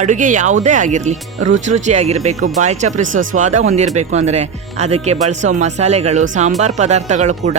ಅಡುಗೆ ಯಾವುದೇ ಆಗಿರಲಿ ರುಚಿಯಾಗಿರಬೇಕು, ಬಾಯಿ ಚಪ್ಪರಿಸೋ ಸ್ವಾದ ಹೊಂದಿರಬೇಕು ಅಂದರೆ ಅದಕ್ಕೆ ಬಳಸೋ ಮಸಾಲೆಗಳು, ಸಾಂಬಾರ್ ಪದಾರ್ಥಗಳು ಕೂಡ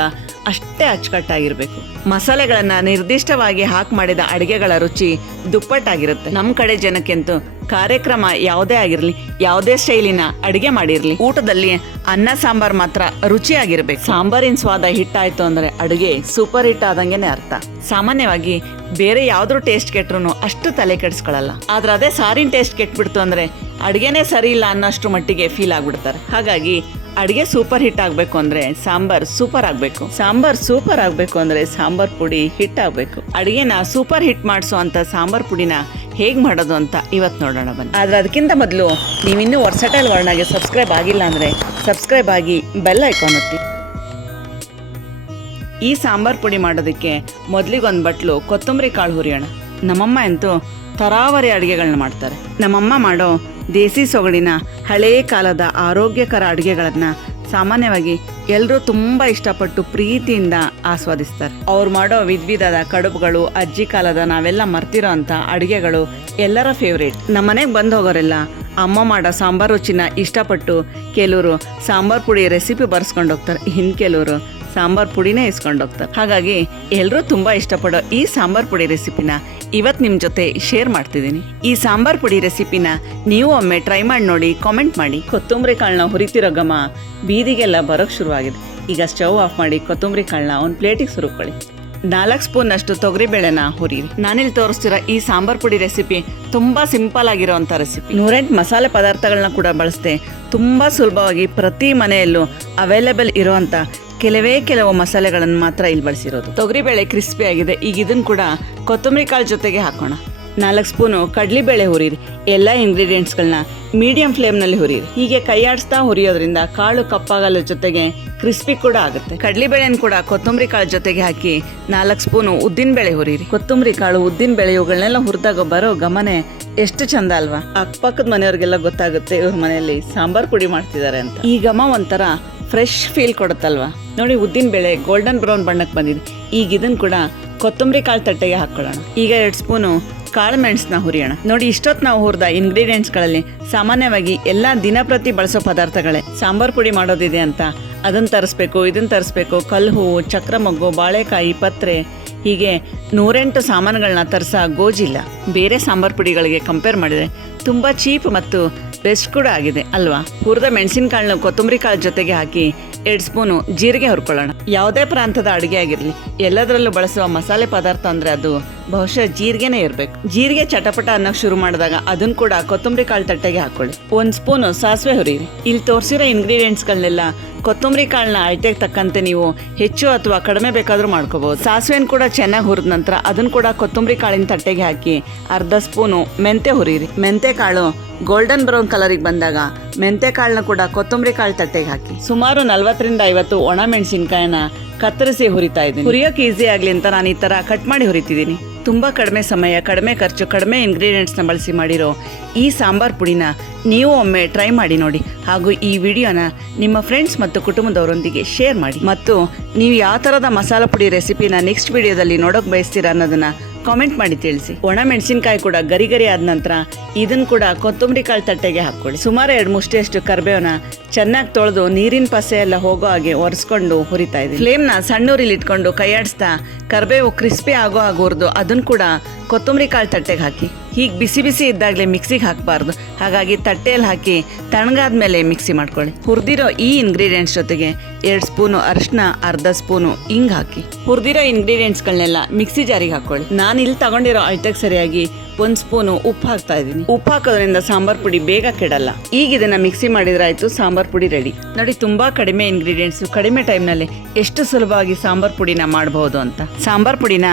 ಅಷ್ಟೇ ಅಚ್ಚುಕಟ್ಟಾಗಿರಬೇಕು. ಮಸಾಲೆಗಳನ್ನು ನಿರ್ದಿಷ್ಟವಾಗಿ ಹಾಕಿ ಮಾಡಿದ ಅಡುಗೆಗಳ ರುಚಿ ದುಪ್ಪಟ್ಟಾಗಿರುತ್ತೆ. ನಮ್ಮ ಕಡೆ ಜನಕ್ಕೆಂತೂ ಕಾರ್ಯಕ್ರಮ ಯಾವುದೇ ಆಗಿರಲಿ, ಯಾವುದೇ ಸ್ಟೈಲಿನ ಅಡುಗೆ ಮಾಡಿರಲಿ, ಊಟದಲ್ಲಿ ಅನ್ನ ಸಾಂಬಾರ್ ಮಾತ್ರ ರುಚಿಯಾಗಿರ್ಬೇಕು. ಸಾಂಬಾರಿನ ಸ್ವಾದ ಹಿಟ್ಟಾಯ್ತು ಅಂದರೆ ಅಡುಗೆ ಸೂಪರ್ ಹಿಟ್ ಆದಂಗೆನೆ ಅರ್ಥ. ಸಾಮಾನ್ಯವಾಗಿ ಬೇರೆ ಯಾವ್ದ್ರ ಟೇಸ್ಟ್ ಕೆಟ್ಟರು ಅಷ್ಟು ತಲೆ ಕೆಡಿಸ್ಕೊಳ್ಳಲ್ಲ. ಆದ್ರೆ ಅದೇ ಸಾರಿನ ಟೇಸ್ಟ್ ಕೆಟ್ಬಿಡ್ತು ಅಂದರೆ ಅಡುಗೆನೇ ಸರಿ ಇಲ್ಲ ಅನ್ನೋಷ್ಟು ಮಟ್ಟಿಗೆ ಫೀಲ್ ಆಗ್ಬಿಡ್ತಾರೆ. ಹಾಗಾಗಿ ಅಡುಗೆ ಸೂಪರ್ ಹಿಟ್ ಆಗಬೇಕು ಅಂದರೆ ಸಾಂಬಾರ್ ಸೂಪರ್ ಆಗಬೇಕು. ಸಾಂಬಾರ್ ಸೂಪರ್ ಆಗಬೇಕು ಅಂದರೆ ಸಾಂಬಾರ್ ಪುಡಿ ಹಿಟ್ ಆಗಬೇಕು. ಅಡುಗೆನ ಸೂಪರ್ ಹಿಟ್ ಮಾಡಿಸೋ ಅಂತ ಸಾಂಬಾರ್ ಪುಡಿನ ಹೇಗೆ ಮಾಡೋದು ಅಂತ ಇವತ್ತು ನೋಡೋಣ ಬನ್ನಿ. ಆದರೆ ಅದಕ್ಕಿಂತ ಮೊದಲು ನೀವಿನ್ನೂ ವರ್ಸಟೈಲ್ ವರ್ಣಗೆ ಸಬ್ಸ್ಕ್ರೈಬ್ ಆಗಿಲ್ಲ ಅಂದರೆ ಸಬ್ಸ್ಕ್ರೈಬ್ ಆಗಿ ಬೆಲ್ ಐಕಾನ್ ಒತ್ತಿ. ಈ ಸಾಂಬಾರ್ ಪುಡಿ ಮಾಡೋದಕ್ಕೆ ಮೊದಲಿಗೊಂದು ಬಟ್ಲು ಕೊತ್ತಂಬರಿ ಕಾಳು ಹುರಿಯೋಣ. ನಮ್ಮಮ್ಮ ಅಂತೂ ತರಾವರಿ ಅಡುಗೆಗಳನ್ನ ಮಾಡ್ತಾರೆ. ನಮ್ಮಮ್ಮ ಮಾಡೋ ದೇಸಿ ಸೊಗಡಿನ ಹಳೇ ಕಾಲದ ಆರೋಗ್ಯಕರ ಅಡುಗೆಗಳನ್ನು ಸಾಮಾನ್ಯವಾಗಿ ಎಲ್ಲರೂ ತುಂಬ ಇಷ್ಟಪಟ್ಟು ಪ್ರೀತಿಯಿಂದ ಆಸ್ವಾದಿಸ್ತಾರೆ. ಅವ್ರು ಮಾಡೋ ವಿಧದ ಕಡುಬುಗಳು, ಅಜ್ಜಿ ಕಾಲದ ನಾವೆಲ್ಲ ಮರ್ತಿರೋ ಅಂಥ ಅಡುಗೆಗಳು ಎಲ್ಲರ ಫೇವ್ರೇಟ್. ನಮ್ಮನೆಗೆ ಬಂದು ಹೋಗೋರೆಲ್ಲ ಅಮ್ಮ ಮಾಡೋ ಸಾಂಬಾರು ರುಚಿನ ಇಷ್ಟಪಟ್ಟು ಕೆಲವರು ಸಾಂಬಾರ್ ಪುಡಿ ರೆಸಿಪಿ ಬರ್ಸ್ಕೊಂಡು ಹೋಗ್ತಾರೆ, ಇನ್ನು ಕೆಲವರು ಸಾಂಬಾರ್ ಪುಡಿನೇ ಇಸ್ಕೊಂಡು ಹೋಗ್ತಾರೆ. ಹಾಗಾಗಿ ಎಲ್ಲರೂ ತುಂಬ ಇಷ್ಟಪಡೋ ಈ ಸಾಂಬಾರ್ ಪುಡಿ ರೆಸಿಪಿನ ಇವತ್ತು ನಿಮ್ಮ ಜೊತೆ ಶೇರ್ ಮಾಡ್ತಿದ್ದೀನಿ. ಈ ಸಾಂಬಾರ್ ಪುಡಿ ರೆಸಿಪಿನ ನೀವು ಒಮ್ಮೆ ಟ್ರೈ ಮಾಡಿ ನೋಡಿ, ಕಾಮೆಂಟ್ ಮಾಡಿ. ಕೊತ್ತಂಬರಿ ಕಾಳನ್ನ ಹುರಿತಿರೋ ಘಮ ಬೀದಿಗೆಲ್ಲ ಬರೋಕ್ಕೆ ಶುರುವಾಗಿದೆ. ಈಗ ಸ್ಟವ್ ಆಫ್ ಮಾಡಿ ಕೊತ್ತಂಬರಿ ಕಾಳನ್ನ ಒಂದು ಪ್ಲೇಟಿಗೆ ಸುರುಕೊಳ್ಳಿ. 4 ಸ್ಪೂನಷ್ಟು ತೊಗರಿಬೇಳೆನ ಹುರಿರಿ. ನಾನಿಲ್ಲಿ ತೋರಿಸ್ತಿರೋ ಈ ಸಾಂಬಾರ್ ಪುಡಿ ರೆಸಿಪಿ ತುಂಬ ಸಿಂಪಲ್ ಆಗಿರೋವಂಥ ರೆಸಿಪಿ. 108 ಮಸಾಲೆ ಪದಾರ್ಥಗಳನ್ನ ಕೂಡ ಬಳಸ್ದೆ ತುಂಬ ಸುಲಭವಾಗಿ ಪ್ರತಿ ಮನೆಯಲ್ಲೂ ಅವೈಲೇಬಲ್ ಇರೋವಂಥ ಕೆಲವು ಮಸಾಲೆಗಳನ್ನು ಮಾತ್ರ ಇಲ್ಲಿ ಬಳಸಿರೋದು. ತೊಗರಿಬೇಳೆ ಕ್ರಿಸ್ಪಿ ಆಗಿದೆ. ಈಗ ಇದನ್ನು ಕೂಡ ಕೊತ್ತಂಬರಿ ಕಾಳು ಜೊತೆಗೆ ಹಾಕೋಣ. 4 ಸ್ಪೂನು ಕಡಲೆಬೇಳೆ ಹುರಿರಿ. ಎಲ್ಲ ಇಂಗ್ರೀಡಿಯೆಂಟ್ಸ್ಗಳನ್ನ ಮೀಡಿಯಂ ಫ್ಲೇಮ್ನಲ್ಲಿ ಹುರಿರಿ. ಹೀಗೆ ಕೈ ಆಡಿಸ್ತಾ ಹುರಿಯೋದ್ರಿಂದ ಕಾಳು ಕಪ್ಪಾಗಲ್ಲ, ಜೊತೆಗೆ ಕ್ರಿಸ್ಪಿ ಕೂಡ ಆಗುತ್ತೆ. ಕಡಲೆಬೇಳೆನ ಕೂಡ ಕೊತ್ತಂಬರಿ ಕಾಳು ಜೊತೆಗೆ ಹಾಕಿ 4 ಸ್ಪೂನು ಉದ್ದಿನಬೇಳೆ ಹುರಿರಿ. ಕೊತ್ತಂಬರಿ ಕಾಳು, ಉದ್ದಿನಬೇಳೆ ಇವುಗಳನ್ನೆಲ್ಲ ಹುರಿದಾಗ ಬರೋ ಗಮನೆ ಎಷ್ಟು ಚಂದ ಅಲ್ವಾ? ಅಕ್ಕಪಕ್ಕದ ಮನೆಯವ್ರಿಗೆಲ್ಲ ಗೊತ್ತಾಗುತ್ತೆ ಇವ್ರ ಮನೆಯಲ್ಲಿ ಸಾಂಬಾರ್ ಪುಡಿ ಮಾಡ್ತಿದ್ದಾರೆ ಅಂತ. ಈ ಘಮ ಒಂಥರ ಫ್ರೆಶ್ ಫೀಲ್ ಕೊಡುತ್ತಲ್ವಾ? ನೋಡಿ, ಉದ್ದಿನಬೇಳೆ ಗೋಲ್ಡನ್ ಬ್ರೌನ್ ಬಣ್ಣಕ್ಕೆ ಬಂದಿದೆ. ಈಗ ಇದನ್ನು ಕೂಡ ಕೊತ್ತಂಬರಿ ಕಾಳು ತಟ್ಟೆಗೆ ಹಾಕೊಳ್ಳೋಣ. ಈಗ 2 ಸ್ಪೂನು ಕಾಳು ಮೆಣಸನ್ನ ಹುರಿಯೋಣ. ನೋಡಿ, ಇಷ್ಟೊತ್ತು ನಾವು ಹುರಿದ ಇಂಗ್ರೀಡಿಯೆಂಟ್ಸ್ಗಳಲ್ಲಿ ಸಾಮಾನ್ಯವಾಗಿ ಎಲ್ಲ ದಿನಪ್ರತಿ ಬಳಸೋ ಪದಾರ್ಥಗಳೇ. ಸಾಂಬಾರ್ ಪುಡಿ ಮಾಡೋದಿದೆ ಅಂತ ಅದನ್ನು ತರಿಸ್ಬೇಕು, ಇದನ್ನು ತರಿಸ್ಬೇಕು, ಕಲ್ಲು ಹೂವು, ಚಕ್ರ ಮೊಗ್ಗು, ಬಾಳೆಕಾಯಿ, ಪತ್ರೆ, ಹೀಗೆ 108 ಸಾಮಾನುಗಳನ್ನ ತರಿಸೋ ಗೋಜಿಲ್ಲ. ಬೇರೆ ಸಾಂಬಾರ್ ಪುಡಿಗಳಿಗೆ ಕಂಪೇರ್ ಮಾಡಿದರೆ ತುಂಬ ಚೀಪ್ ಮತ್ತು ಬೆಸ್ಟ್ ಕೂಡ ಆಗಿದೆ ಅಲ್ವಾ? ಹುರಿದ ಮೆಣಸಿನಕಾಳನ್ನ ಕೊತ್ತಂಬರಿ ಕಾಳು ಜೊತೆಗೆ ಹಾಕಿ 2 ಸ್ಪೂನು ಜೀರಿಗೆ ಹುರ್ಕೊಳ್ಳೋಣ. ಯಾವುದೇ ಪ್ರಾಂತದ ಅಡುಗೆ ಆಗಿರಲಿ, ಎಲ್ಲದರಲ್ಲೂ ಬಳಸುವ ಮಸಾಲೆ ಪದಾರ್ಥ ಅಂದರೆ ಅದು ಬಹುಶಃ ಜೀರಿಗೆನೇ ಇರಬೇಕು. ಜೀರಿಗೆ ಚಟಪಟ ಅನ್ನೋಕೆ ಶುರು ಮಾಡಿದಾಗ ಅದನ್ನು ಕೂಡ ಕೊತ್ತಂಬರಿ ಕಾಳು ತಟ್ಟೆಗೆ ಹಾಕೊಳ್ಳಿ. 1 ಸ್ಪೂನು ಸಾಸಿವೆ ಹುರಿಯಿರಿ. ಇಲ್ಲಿ ತೋರಿಸಿರೋ ಇಂಗ್ರೀಡಿಯೆಂಟ್ಸ್ಗಳನ್ನೆಲ್ಲ ಕೊತ್ತಂಬರಿ ಕಾಳನ್ನ ಅಳತೆಗೆ ತಕ್ಕಂತೆ ನೀವು ಹೆಚ್ಚು ಅಥವಾ ಕಡಿಮೆ ಬೇಕಾದರೂ ಮಾಡ್ಕೋಬಹುದು. ಸಾಸಿವೆನ ಕೂಡ ಚೆನ್ನಾಗಿ ಹುರಿದ ನಂತರ ಅದನ್ನು ಕೂಡ ಕೊತ್ತಂಬರಿ ಕಾಳಿನ ತಟ್ಟೆಗೆ ಹಾಕಿ 1/2 ಸ್ಪೂನು ಮೆಂತೆ ಹುರಿಯಿರಿ. ಮೆಂತೆ ಕಾಳು ಗೋಲ್ಡನ್ ಬ್ರೌನ್ ಕಲರಿಗೆ ಬಂದಾಗ ಮೆಂತೆ ಕಾಳನ್ನ ಕೂಡ ಕೊತ್ತಂಬರಿ ಕಾಳು ತಟ್ಟೆಗೆ ಹಾಕಿ ಸುಮಾರು 40ರಿಂದ 50 ಒಣ ಮೆಣಸಿನ್ಕಾಯಿನ ಕತ್ತರಿಸಿ ಹುರಿತಾ ಇದ್ದೀನಿ. ಹುರಿಯೋಕೆ ಈಸಿ ಆಗಲಿ ಅಂತ ನಾನು ಈ ಥರ ಕಟ್ ಮಾಡಿ ಹುರಿತಿದ್ದೀನಿ. ತುಂಬ ಕಡಿಮೆ ಸಮಯ, ಕಡಿಮೆ ಖರ್ಚು, ಕಡಿಮೆ ಇಂಗ್ರೀಡಿಯೆಂಟ್ಸ್ನ ಬಳಸಿ ಮಾಡಿರೋ ಈ ಸಾಂಬಾರ್ ಪುಡಿನ ನೀವು ಒಮ್ಮೆ ಟ್ರೈ ಮಾಡಿ ನೋಡಿ. ಹಾಗೂ ಈ ವಿಡಿಯೋನ ನಿಮ್ಮ ಫ್ರೆಂಡ್ಸ್ ಮತ್ತು ಕುಟುಂಬದವರೊಂದಿಗೆ ಶೇರ್ ಮಾಡಿ. ಮತ್ತು ನೀವು ಯಾವ ಥರದ ಮಸಾಲ ಪುಡಿ ರೆಸಿಪಿನ ನೆಕ್ಸ್ಟ್ ವಿಡಿಯೋದಲ್ಲಿ ನೋಡೋಕೆ ಬಯಸ್ತೀರಾ ಅನ್ನೋದನ್ನು ಕಾಮೆಂಟ್ ಮಾಡಿ ತಿಳಿಸಿ. ಒಣ ಮೆಣಸಿನ್ಕಾಯಿ ಕೂಡ ಗರಿ ಆದ ನಂತರ ಇದನ್ನು ಕೂಡ ಕೊತ್ತಂಬರಿ ಕಾಳು ತಟ್ಟೆಗೆ ಹಾಕ್ಕೊಳ್ಳಿ. ಸುಮಾರು 2 ಮುಷ್ಟಿಯಷ್ಟು ಕರಿಬೇವನ್ನ ಚೆನ್ನಾಗಿ ತೊಳೆದು ನೀರಿನ ಪಸೆ ಎಲ್ಲ ಹೋಗೋ ಹಾಗೆ ಒರೆಸ್ಕೊಂಡು ಹುರಿತಾ ಇದ್ದೀನಿ. ಫ್ಲೇಮ್ನ ಸಣ್ಣೂರಿಲಿ ಇಟ್ಕೊಂಡು ಕೈಯಾಡಿಸ್ತಾ ಕರಿಬೇವು ಕ್ರಿಸ್ಪಿ ಆಗೋ ಹಾಗೆ ಹುರಿದು ಅದನ್ನು ಕೂಡ ಕೊತ್ತಂಬರಿ ಕಾಳು ತಟ್ಟೆಗೆ ಹಾಕಿ. ಹೀಗೆ ಬಿಸಿ ಬಿಸಿ ಇದ್ದಾಗಲೇ ಮಿಕ್ಸಿಗೆ ಹಾಕಬಾರ್ದು. ಹಾಗಾಗಿ ತಟ್ಟೆಯಲ್ಲಿ ಹಾಕಿ ತಣ್ಣಗಾದ ಮೇಲೆ ಮಿಕ್ಸಿ ಮಾಡ್ಕೊಳ್ಳಿ. ಹುರಿದಿರೋ ಈ ಇಂಗ್ರೀಡಿಯೆಂಟ್ಸ್ ಜೊತೆಗೆ 2 ಸ್ಪೂನು ಅರಿಶಿನ, 1/2 ಸ್ಪೂನು ಹಿಂಗ್ ಹಾಕಿ ಹುರಿದಿರೋ ಇಂಗ್ರೀಡಿಯೆಂಟ್ಸ್ಗಳನ್ನೆಲ್ಲ ಮಿಕ್ಸಿ ಜಾರಿಗೆ ಹಾಕೊಳ್ಳಿ. ನಾನು ಇಲ್ಲಿ ತಗೊಂಡಿರೋ ಅಳತೆಗೆ ಸರಿಯಾಗಿ 1 ಸ್ಪೂನು ಉಪ್ಪು ಹಾಕ್ತಾ ಇದ್ದೀನಿ. ಉಪ್ಪು ಹಾಕೋದ್ರಿಂದ ಸಾಂಬಾರ್ ಪುಡಿ ಬೇಗ ಕೆಡಲ್ಲ. ಈಗ ಇದನ್ನ ಮಿಕ್ಸಿ ಮಾಡಿದ್ರೆ ಆಯ್ತು, ಸಾಂಬಾರ್ ಪುಡಿ ರೆಡಿ. ನೋಡಿ, ತುಂಬಾ ಕಡಿಮೆ ಇಂಗ್ರೀಡಿಯೆಂಟ್ಸ್, ಕಡಿಮೆ ಟೈಮ್ನಲ್ಲಿ ಎಷ್ಟು ಸುಲಭವಾಗಿ ಸಾಂಬಾರ್ ಪುಡಿನ ಮಾಡಬಹುದು ಅಂತ. ಸಾಂಬಾರ್ ಪುಡಿನ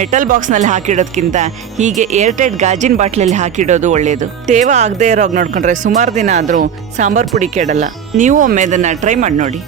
ಮೆಟಲ್ ಬಾಕ್ಸ್ನಲ್ಲಿ ಹಾಕಿಡೋದಕ್ಕಿಂತ ಹೀಗೆ ಏರ್ಟೈಟ್ ಗಾಜಿನ ಬಾಟ್ಲಲ್ಲಿ ಹಾಕಿಡೋದು ಒಳ್ಳೆಯದು. ತೇವ ಆಗದೆ ಇರೋಗಿ ನೋಡ್ಕೊಂಡ್ರೆ ಸುಮಾರು ದಿನ ಆದರೂ ಸಾಂಬಾರ್ ಪುಡಿ ಕೆಡಲ್ಲ. ನೀವು ಒಮ್ಮೆ ಇದನ್ನ ಟ್ರೈ ಮಾಡಿ ನೋಡಿ.